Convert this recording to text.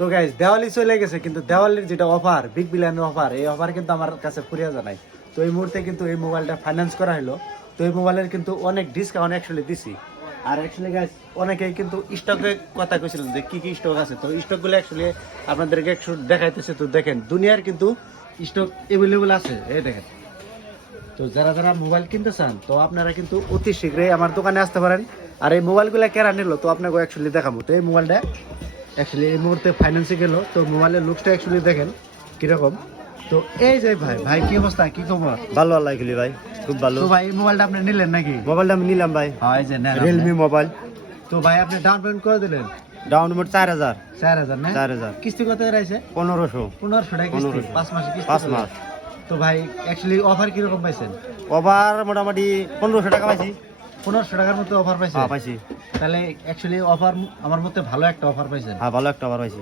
তো গাইস দেওয়ালি চলে গেছে, কিন্তু দেওয়ালির যেটা অফার, বিগ বিলিয়ন অফার, এই অফার কিন্তু আমার কাছে ফুরিয়ে জানাই। তো এই মুহূর্তে কিন্তু এই মোবাইলটা ফাইন্যান্স করা হলো। তো এই মোবাইলের কিন্তু অনেক ডিসকাউন্ট অ্যাকচুয়ালি দিছি। আর অ্যাকচুয়ালি গাইস অনেকেই কিন্তু স্টকের কথা কইছিলেন যে কি কি স্টক আছে। তো স্টকগুলো অ্যাকচুয়ালি আপনাদেরকে একটু দেখাইতেছে। তো দেখেন দুনিয়ার কিন্তু স্টক অ্যাভেলেবল আছে, এই দেখেন। তো যারা যারা মোবাইল কিনতে চান তো আপনারা কিন্তু অতি শীঘ্রই আমার দোকানে আসতে পারেন। আর এই মোবাইলগুলো কেরা নিল তো আপনাকে অ্যাকচুয়ালি দেখাবো। তো এই মোবাইলটা অ্যাকচুয়ালি এই মুহূর্তে ফাইন্যান্সে গেল। তো মোবাইলের লুকসটা অ্যাকচুয়ালি দেখেন কিরকম। তো এই যে ভাই ভাই কি অবস্থা, কি খবর? ভালো আল্লাহ খেলি ভাই, খুব ভালো। তো ভাই এই মোবাইলটা আপনি নিলেন নাকি? মোবাইলটা আমি নিলাম ভাই, হয় যে নেন রিয়েলমি আপনি। মোবাইল। তো ভাই আপনি ডাউন পেমেন্ট করে দিলেন ডাউন পেমেন্ট 4000। 4000 না? 4000 কিস্তি কত রয়েছে? 1500। 1500 টাকা কিস্তি, 1500 5 মাসে কিস্তি 5 চলে। মাস। তো ভাই অ্যাকচুয়ালি অফার কিরকম পাইছেন? ওভার মোটামুটি 1500 টাকা পাইছি। 1500 টাকার মতো অফার পাইছেন? হ্যাঁ পাইছি। তাহলে অ্যাকচুয়ালি অফার আমার মতে ভালো একটা অফার পাইছেন। হ্যাঁ ভালো একটা ওভার পাইছি।